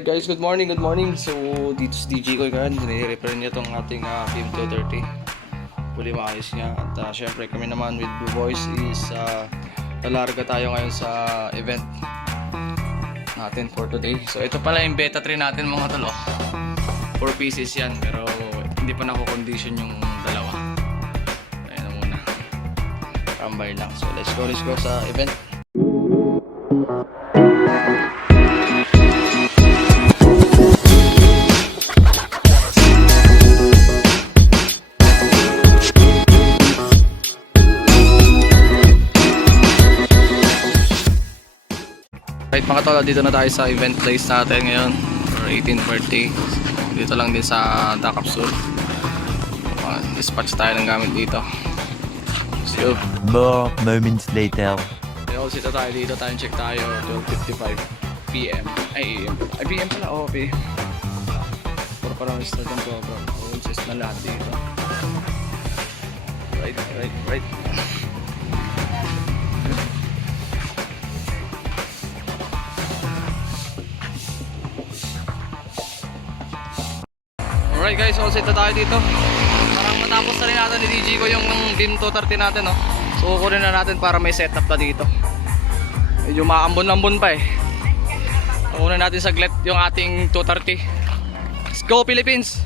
Hey guys, good morning, good morning. So, dito si DJ ko yan. Nire-repair niya itong ating BM230. Puli maayos niya. At syempre kami naman with Blue Boys is lalarga tayo ngayon sa event natin for today. So, ito pala yung beta 3 natin mga talo. 4 pieces yan, pero hindi pa nako-condition yung dalawa. Ayun na muna. Tambay lang. So, let's go sa event. Right mga tol, dito na tayo sa event place natin ngayon for 18th birthday. Dito lang din sa Da Capsule. Dispatch tayo ng gamit dito. So, more moments later. sita tayo dito, time check tayo 12:55 PM. Ay AM. Ay PM pala, oh PM. Pero parang start ng program. Consist na lahat dito. Right. Alright guys, all set na tayo dito. Parang matapos na rin natin ni DJ ko yung BM230 natin, no? So kukunin na natin para may setup na dito. Medyo maambon-ambon pa eh. Kukunin natin saglit yung ating 230. Let's go Philippines!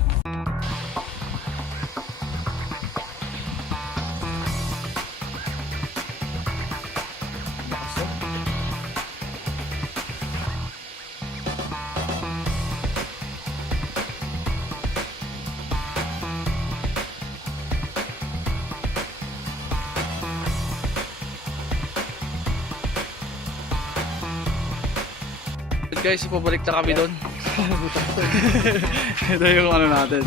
Guys, pabalik na kami doon. Ito yung ano natin,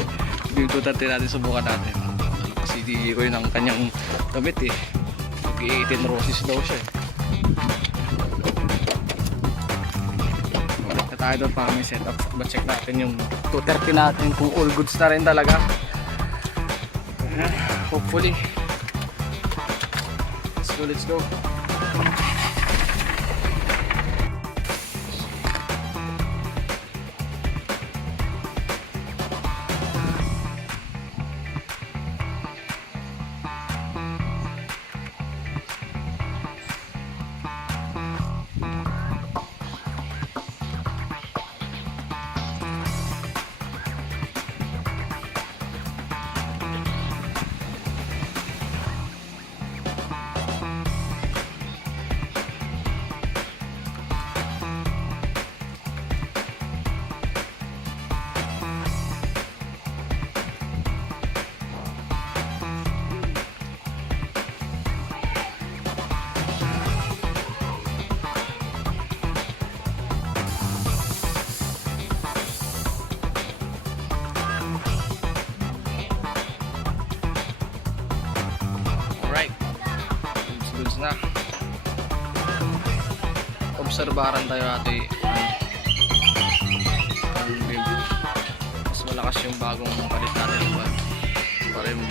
yung 230 natin, subukan natin. Kasi di ko yun ang kanyang damit eh. Mag-18 roses daw siya eh. Balik na tayo doon para may setup. Ba-check natin yung 230 natin kung all goods na rin talaga. Hopefully. Let's go. Goods na. Obserbaran tayo ate. Mas malakas yung bagong palit natin ba? Para yung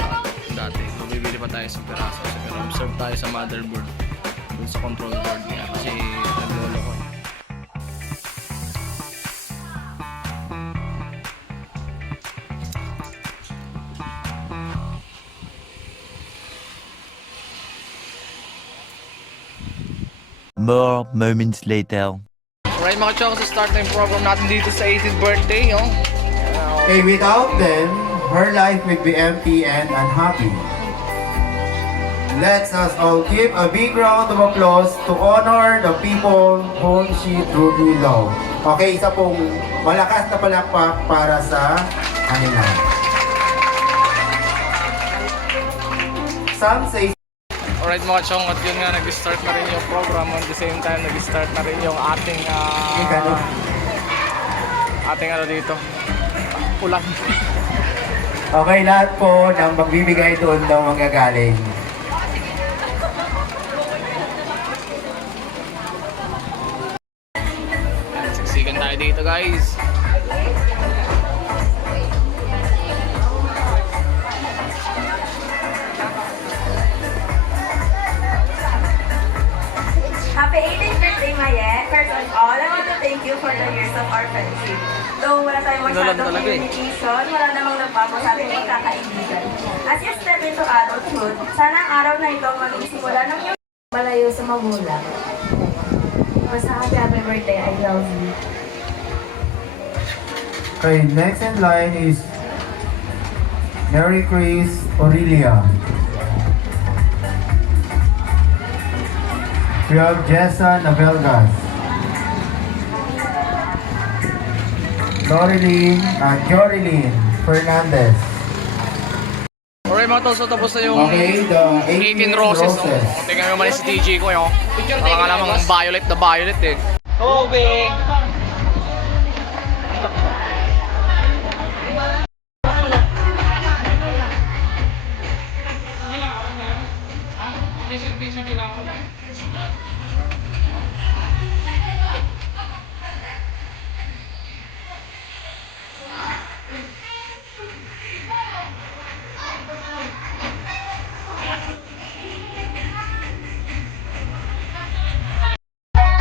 dati. Bibili pa tayo sa peraso. Pero observe tayo sa motherboard. Dun sa control board niya. Kasi naglolo ko eh. More moments later. Alright mga chong, so start na yung program natin dito sa 18th birthday, no? Okay, without them, her life would be empty and unhappy. Let's us all give a big round of applause to honor the people whom she truly loved. Okay, isa pong malakas na palakpak para sa kanila. Some say Alright mga chong, at yun nga, nag-start na rin yung program. At the same time, nag-start na rin yung ating ano dito, ulan. okay, lahat po ng magbibigay doon daw manggagaling. Siksikan tayo dito guys. Happy Happy 18th birthday, Mayen. First of all, I want to thank you for the years of our friendship. Though wala tayong masyadong communication, wala namang nagpapo sa ating magkakaibigan. As you step into adulthood, sana ang araw na ito maging simula ng iyong malayo sa magulang. Basta happy birthday, I love you. Okay, next in line is Mary Grace Aurelia. We have Jessa Navelgas. Jorilyn Fernandez. Alright mga tol, so tapos na yung Okay, the 18 roses. Oh. Tingnan mo mali si DJ ko yun. Baka ka namang violet na violet eh. Kobe!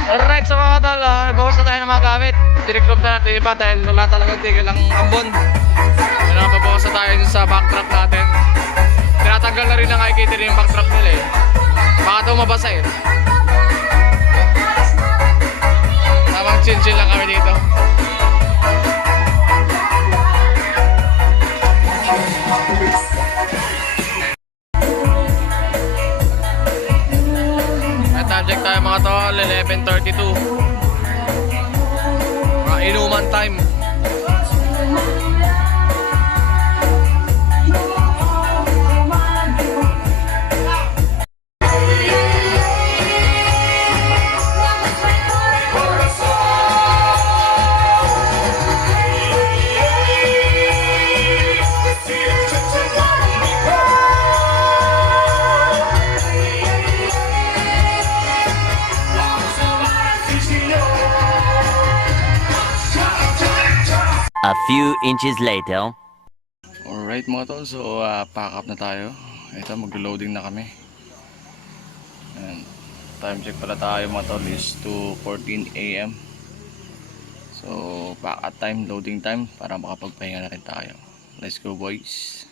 Alright, so mga tol, bawas na tayo ng mga gamit. Tiniglob na natin iba dahil wala talagang tigil ang ambon. Babawas na tayo dun sa backdrop natin. Tinatanggal na rin ng catering yung backdrop nila eh. Baka daw mabasa eh. Tamang chill-chill lang kami dito. At object tayo mga tol, 11:32. Mga inuman time. A few inches later. Alright mga tol, so pack up na tayo. Ito, mag-loading na kami. And time check pala tayo mga tol is 2:14 AM. So pack up time, loading time para makapagpahinga na rin tayo. Let's go boys.